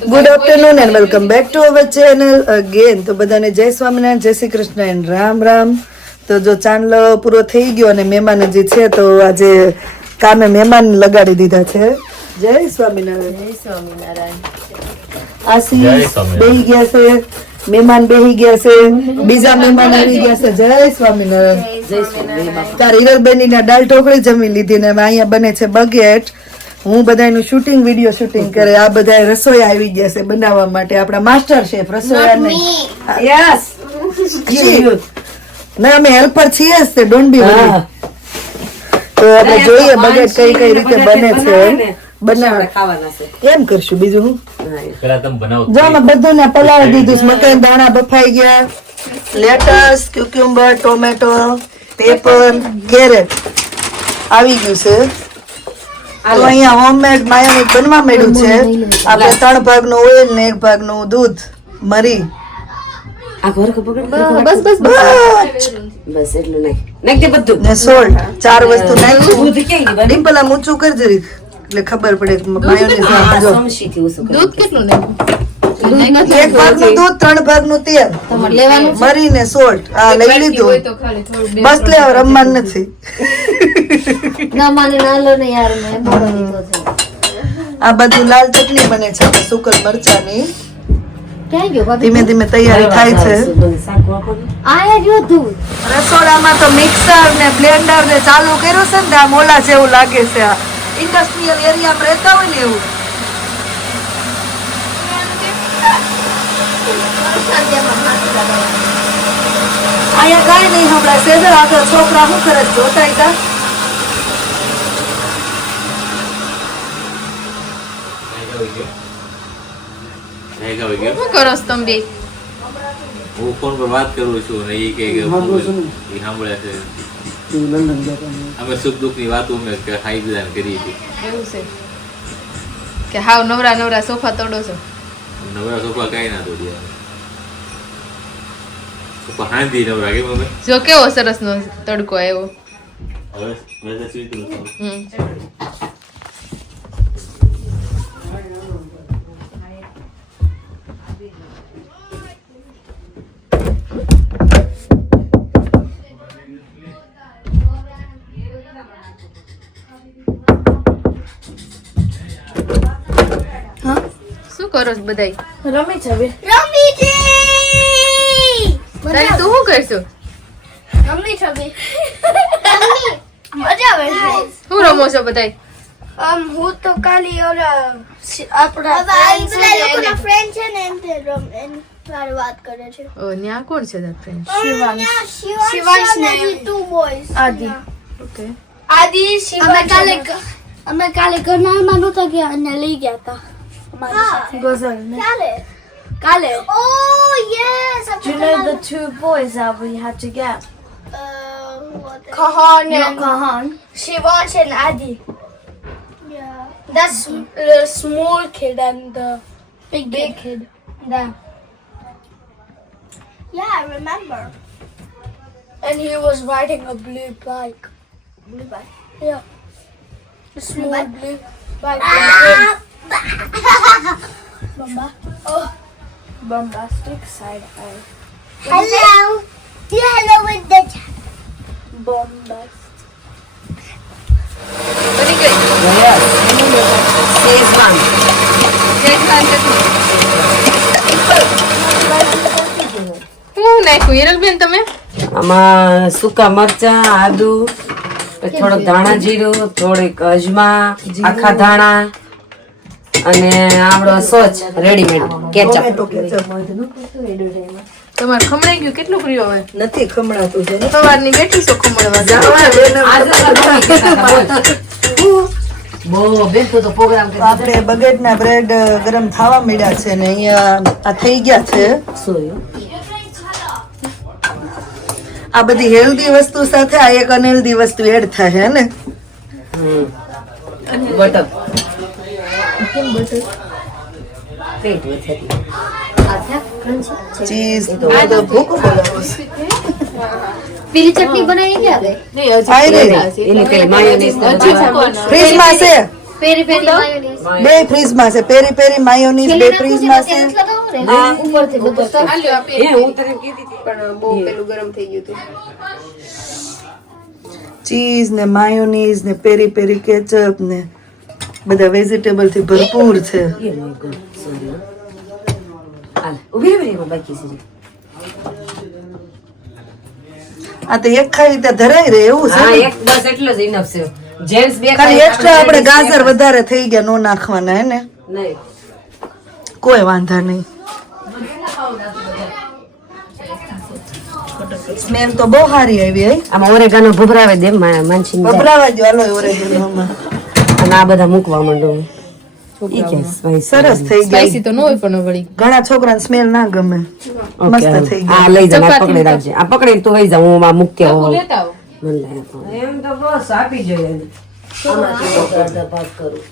Good afternoon and welcome back to our channel again. તો બધાને જય સ્વામિનારાયણ, જય શ્રી કૃષ્ણ એન્ડ રામ રામ. તો જો ચાંદલો પૂરો થઈ ગયો અને મહેમાન હજી છે, તો આજે કામે મહેમાન લગાડી દીધા છે. જય સ્વામિનારાયણ. જય સ્વામિનારાયણ. આશીષ બેહી ગયા છે, મહેમાન બેહી ગયા છે, બીજા મહેમાન આવી ગયા છે. જય સ્વામિનારાયણ. જય સ્વામિનારાયણ. તાર હિરલબેની ના દાળ ઢોકળી જમી લીધી ને હવે અહીંયા બને છે બગેટ. હું બધાનું શૂટિંગ વિડીયો શૂટિંગ કરે, આ બધા રસોઈ આવી ગયા છે બનાવવા માટે. આપણા માસ્ટર શેફ રસોઈયા યસ ના, અમે હેલ્પર છીએ જ તે, ડોન્ટ બી વરી. તો આપણે જોઈએ બગેટ કઈ કઈ રીતે બને છે. એમ કરશું, બીજું હું જો અમે બધું ને પલાળી દીધું. મકાઈ દાણા બફાઈ ગયા, લેટસ, ક્યુક્યુમ્બર, ટોમેટો, પેપર, કેરેટ આવી ગયું છે. તો અહીંયા હોમમેડ માયોનીઝ બનવા માંડ્યું છે. આપણે 3 ભાગનું ઓઇલ ને 1 ભાગનું દૂધ, મરી, બસ એટલું નાખ દે બધું ને સોલ્ટ, 4 વસ્તુ નાખ્યું. ડિમ્પલ આમ ઊંચું કરજે રીત, એટલે ખબર પડે માયોનીઝ નાખજો. દૂધ કેટલું નાખ્યું? 1 ભાગનું દૂધ, 3 ભાગનું તેલ, મરી ને સોલ્ટ. આ લઈ લીધું, બસ લે, રમવાનું નથી. આ બધું લાલ ચટણી બને છે, સુકર મરચાની. ધીમે ધીમે તૈયારી થાય છે. રસોડામાં તો મિક્સર ને બ્લેન્ડર ને ચાલુ કર્યું છે ને, આ મોલા જેવું લાગે છે. આ ઇન્ડસ્ટ્રીયલ એરિયામાં રહેતા હોય ને એવું. અહીંયા કાંઈ નહીં હમણાં સેજર આગળ છોકરા શું કરે જોતા હતા. શું કરો છો તમે બે? હું ફોન પર વાત કરું છું ને એ કે સાંભળે છે. અમે સુખ દુઃખ ની વાતો અમે ખાઈ બધાને કરી હતી. એવું છે કે હાવ નવરા નવરા સોફા તોડો છો? નવરા સોફા કઈ ના તોડ્યા, સોફા હાંધી નવરા કેમ અમે. જો કેવો સરસ નો તડકો આવ્યો. હવે મેં સીધું શું કરો છો બધાય? રમી છે બે. તારી તું શું કરશું? રમી છે બે. મજા આવે છે. શું રમો છો બધાય? હું તો કાલી ઓલા આપણા ફ્રેન્ડ છે ને એમ તે વાત કરે છે. ઓ ન્યા કોણ છે તારા ફ્રેન્ડ? શિવાંશ ને 2 બોયઝ. આદિ. ઓકે. આદિ શિવાંશ. અમે કાલે કરનાળમાં નહોતા ગયા અને લઈ ગયા હતા અમારી સાથે ગઝલ ને. કાલે. Oh yes. Do you know the 2 boys that we had to get? Kahan and Kahan. Shivansh and Adi. Yeah. That's the small kid and the big kid. Yeah. Yeah, I remember. And he was riding a blue bike. Blue bike? Yeah. A small blue bike. Mama. Oh. Bombastic side eye. Hello. Do hello with the bombastic. બની ગઈ. Schezwan. શું નાખ્યું હિરલબેન તમે? આમાં સૂકા મરચા, આદુ, થોડોક ધાણા જીરું, થોડીક અજમા, આખા ધાણા અને આપણો સોચ રેડીમેડ કેચઅપ. તમારે ખમણાઈ ગયું? કેટલું કર્યું હવે? નથી ખમણાતું છે. સવારની બેઠી છો ખમણવા. આપણે બગેટના બ્રેડ ગરમ થવા મળ્યા છે ને અહીંયા આ થઈ ગયા છે. આ બધી હેલ્ધી વસ્તુ સાથે આ એક અનહેલ્ધી વસ્તુ એડ થાય ને. બટર ચીઝ ભૂખ બોલાવો છે. પીલી ચટણી બનાવી ક્યાં ગઈ? નહીં હજી આઈ રહી. એને કઈ માયોનીઝ ફ્રીજમાં છે. પેરી પેરી માયોનીઝ બે ફ્રીજમાં છે. પેરી પેરી માયોનીઝ બે ફ્રીજમાં છે. ઉપરથી બધું હાલ્યો આપે એ હું તને કીધી હતી. પણ બહુ પેલું ગરમ થઈ ગયું હતું. ચીઝ ને માયોનીઝ ને પેરી પેરી કેચઅપ ને બધા વેજીટેબલ થી ભરપૂર છે. એ my God, sorry. હાલ, ઊભી રહી એમાં બાકી છે. આ તો એક ખાઈ ત્યાં ધરાઈ રહે એવું છે હા, ને? એક બસ એટલો જ enough છે. Gents બે ખાલી ખાય, એક્સ્ટ્રા આપણે ladies ગાજર બે વધારે થઈ ગયા નો નાખવાના હે ને? નહીં. કોઈ વાંધા નહીં. સ્મેલ તો બહુ સારી આવી હે. આમાં ઓરેગાનો ભભરાવે દે માનસી ભભરાવા દો હાલો ઓરેગેનોમાં. અને આ બધા મૂકવા માંડો ઈ કે spice. સરસ થઈ સ્પાઈસી ગઈ. તો ન હોય પણ વળી. ઘણા છોકરાને સ્મેલ ના ગમે. Okay, મસ્ત થઈ ગઈ. આ લઈ જા, આ ચપાતી પકડી રાખજે. આ પકડીને તું વઈ જા, હું આ મૂકી ચાકુ આવું. લેતા આવો. મને લઈ આપો. એમ તો બસ આપી જોઈએ એને. આમાંથી અડધા ભાગ કરું.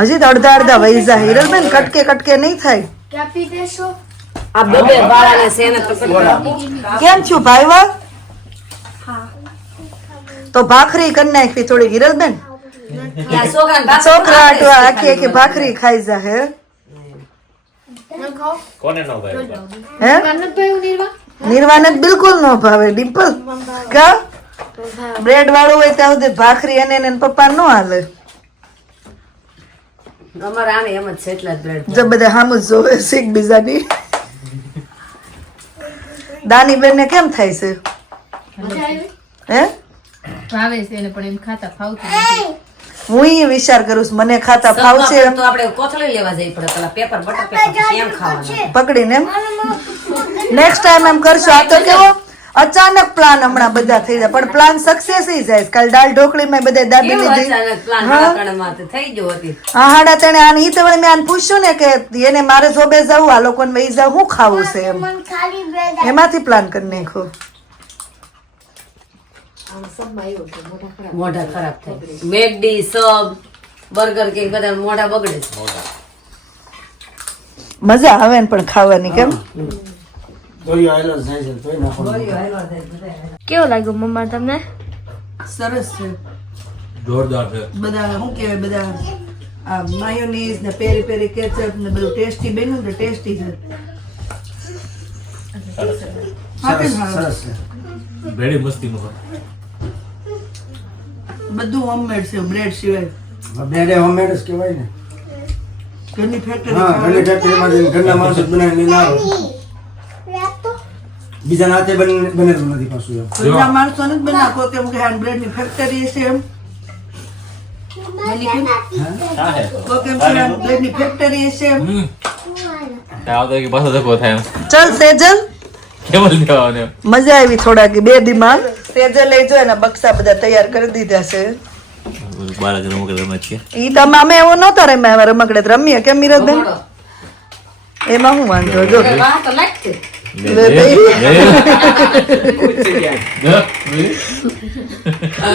હજી તો અડધા અડધા વહી જાય. હિરલબેન કટકે કટકે નહીં થાય. क्या पीते છો આ બે બે વાળાને સેને તો કરી કેમ છું ભાઈવા? તો ભાખરી કરી નાખવી થોડી હિરલબેન. આ છોકરાને ભાગ છોકરા આટવા આખી આખી ભાખરી ખાઈ જા હે. કોને નો ભાઈ હે નિર્વાને જ બિલકુલ ન ભાવે. ડિમ્પલ કા બ્રેડ વાળું હોય ત્યાં સુધી ભાખરી એને ને પપ્પા નો હાલે. અમારે આને એમ જ છે એટલા જ બ્રેડ. જો બધા હામું જ જોવે શીખ બીજાની. દાની બેન ને કેમ થાય છે હે? ભાવે છે એને પણ એમ ખાતા ફાવતું નથી. હું ઈ વિચાર કરું છું મને ખાતા ફાવશે એમ તો આપણે કોથળી લેવા જઈ પડે પેલા પેપર બટર પેપર કેમ ખાવાના પકડીને એમ. નેક્સ્ટ ટાઈમ એમ કરશું. આ તો કેવો અચાનક પ્લાન હમણાં બધા થઈ જાય પણ પ્લાન સક્સેસ જાય. કાલ દાળ ઢોકળી માં બધા દાબી કેવું લીધી. અચાનક પ્લાન હાડાકણમાં તો થઈ ગયો હતી. હા હાડા તેને આને ઈ તો વળી મેં આને પૂછ્યું ને કે એને મારે જોબે જવું આ લોકોને વહી જાવ હું ખાવું છે એમ खाली ब्रेड એમાંથી પ્લાન કરી નાખ્યો. મોઢા ખરાબ થાય. મેકડી સબ બર્ગર કે બધા મોઢા બગડે છે. મજા આવે ને પણ ખાવાની કેમ. કેવો લાગ્યો મમ્મા તમને સરસ છે. જોરદાર છે. બધા શું કહેવાય બધા આ માયોનીઝ ને પેરી પેરી કેચઅપ ને બધું ટેસ્ટી બન્યું ને ટેસ્ટી છે. સરસ છે. બ્રેડી મસ્તી નો બધું હોમમેડ છે બ્રેડ સિવાય. બ્રેડ હોમમેડ જ કહેવાય ને. ઘરની ફેક્ટરી હા, ઘરની ફેક્ટરીમાંથી ઘરના માણસો જ બનાવીને લઈને આવે. બીજા નાતે બનેલું નથી પાછું એમ. ઘરના માણસોને જ બનાવો કેમ કે હેન્ડ બ્રેડ ની ફેક્ટરી છે એમ. હા હે તો તો કેમ છે હેન્ડ બ્રેડ ની ફેક્ટરી છે એમ. આવતો કે પાછો ધક્કો થાય એમ ચલ સેજલ કેવલ દેવાને મજા આવી થોડા કે બે દિમાગ. સેજલ લઈ જો એના બક્સા બધા તૈયાર કરી દીધા છે. બાળક રમકડે રમે છે ઈ તમે અમે એવો નહોતા રમ્યા હવે રમકડે તો રમીએ કેમ મિરજબેન એમાં હું વાંધો જો વાહ તો લાગશે.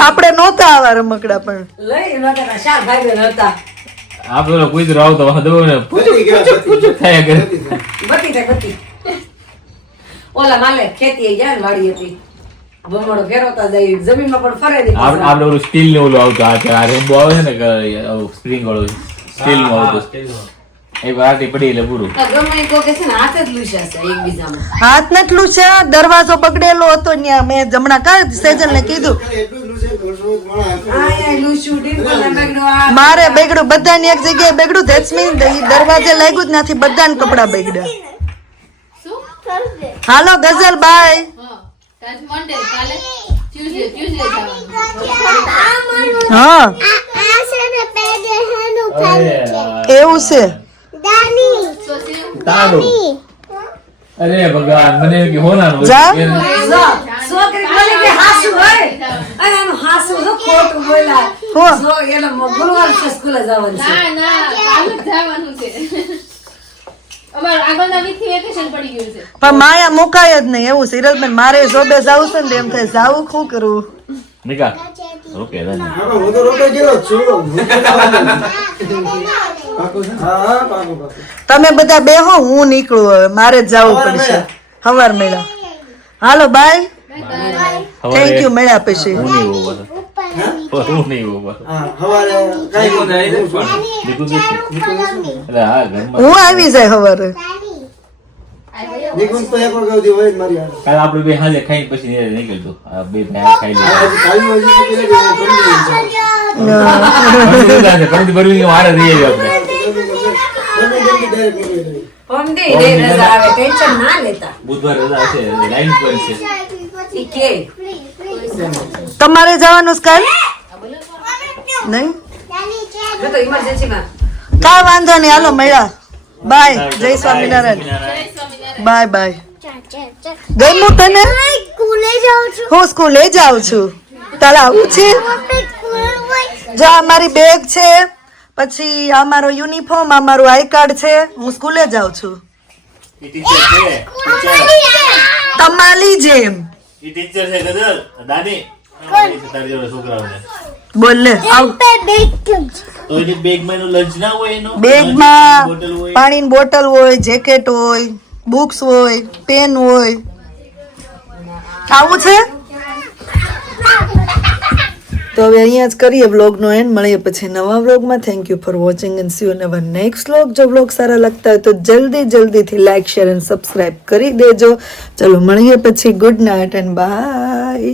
આપણે નહોતા આવા રમકડા પણ લઈ નતા ચાર ભાઈ બહેન હતા. આપડે કુતરો આવતો વાંધો ને પૂછું થાય કરે બતી થાય બતી. ઓલા માલે ખેતી જાય ને વાડી હતી. બમણો ફેરવતા જાય જમીનમાં પણ ફરે નહીં. આપડે ઓલું સ્ટીલ ને ઓલું આવતું આ રેમ્બો આવે છે ને સ્પ્રિંગ વાળું સ્ટીલ નું આવતું એક વાટી પડી એટલે પૂરું. તો ગમે ઈ કોકે છે ને હાથ જ લૂછ્યા છે એકબીજામાં. હાથ નટલું છે દરવાજો બગડેલો હતો ત્યાં મેં જમણા કા સેજલ ને કીધું આય લૂછું ડીમ્પલ ને મેગડો આ મારે બેગડું બધાની એક જગ્યાએ બેગડું ધેટ્સ મીન દરવાજે લાગ્યું જ નથી બધાને કપડા બેગડ્યા. હાલો ગઝલ બાય. આજ મંડે કાલે ટ્યુઝડે જવાનું. હા એવું છે. તારું અરે ભગવાન મને કે હોનાનું જા. છોકરી બોલે કે હાસુ હોય અને આનું હાસુ તો ખોટું બોલ્યા. હું? જો એને ગુરુવાર છે સ્કૂલે જવાનું છે. ના કાલે જ જવાનું છે. અમાર આગળના વીકથી વેકેશન પડી ગયું છે. પણ માયા મુકાય જ નહીં એવું સિરલબેન મારે જોબે જાવું છે ને એમ થાય જાવું શું કરવું. નિકા ઓકે ધન હા, હું તો રોકાઈ ગયેલો જ છું. પાકું છે? હા, પાકું. તમે બધા બેહો હું નીકળું હવે મારે જ જવું પડશે. હવાર મેળા હાલો બાય. થેન્ક યુ મળ્યા પછી હું નહીં હોઉં પાછો. હું નહીં હોઉં પાછો. હા સવારે કાંઈ દીકુ જાય છે પણ. દીકુ જશે. એટલે હા ઘરમાં હું આવી જાય સવારે નિકુંજ તો એક વખત હોય જ મારી હારે. કાલે આપણે બે હાજે ખાઈને પછી નીકળતું આ બે ભાઈ ખાઈ લે કાલનું હજી નીકળી ગયું, હું પરમદી પરમદી મારે રહી આપણે direct નીકળી ગયું. પમદી રે રજા આવે ટેન્શન ના લેતા બુધવાર રજા છે લાઈન પર છે ઈ કે તમારે જવાનું છે કાલ નહીં મેં તો ઇમરજન્સીમાં કાંઈ વાંધો નહીં હાલો મળ્યા બાય જય સ્વામિનારાયણ બાય બાય ગમ્યું તને સ્કૂલે જાઉં છું હું સ્કૂલે જાઉં છું તારે આવું છે જો આ મારી બેગ છે પછી આ મારો યુનિફોર્મ આ મારું આઈ કાર્ડ છે હું સ્કૂલે જાઉં છું ઈ ટીચર છે તમારી જેમ ઈ ટીચર છે ગદર દાદી તારી જોડે છોકરાઓને બોલ લે આવ તો એની બેગમાં એનો લંચ ના હોય એનો બેગમાં બોટલ હોય પાણીની બોટલ હોય જેકેટ હોય બુક્સ હોય પેન હોય આવું છે તો હવે અહીંયા જ કરીએ વ્લોગનો એન્ડ મળીએ પછી નવા વ્લોગમાં thank you for watching and C you in our next vlog જો વ્લોગ સારા લાગતા હોય તો જલ્દીથી લાઈક શેર એન્ડ સબસ્ક્રાઇબ કરી દેજો ચલો મળીએ પછી ગુડ નાઇટ એન્ડ બાય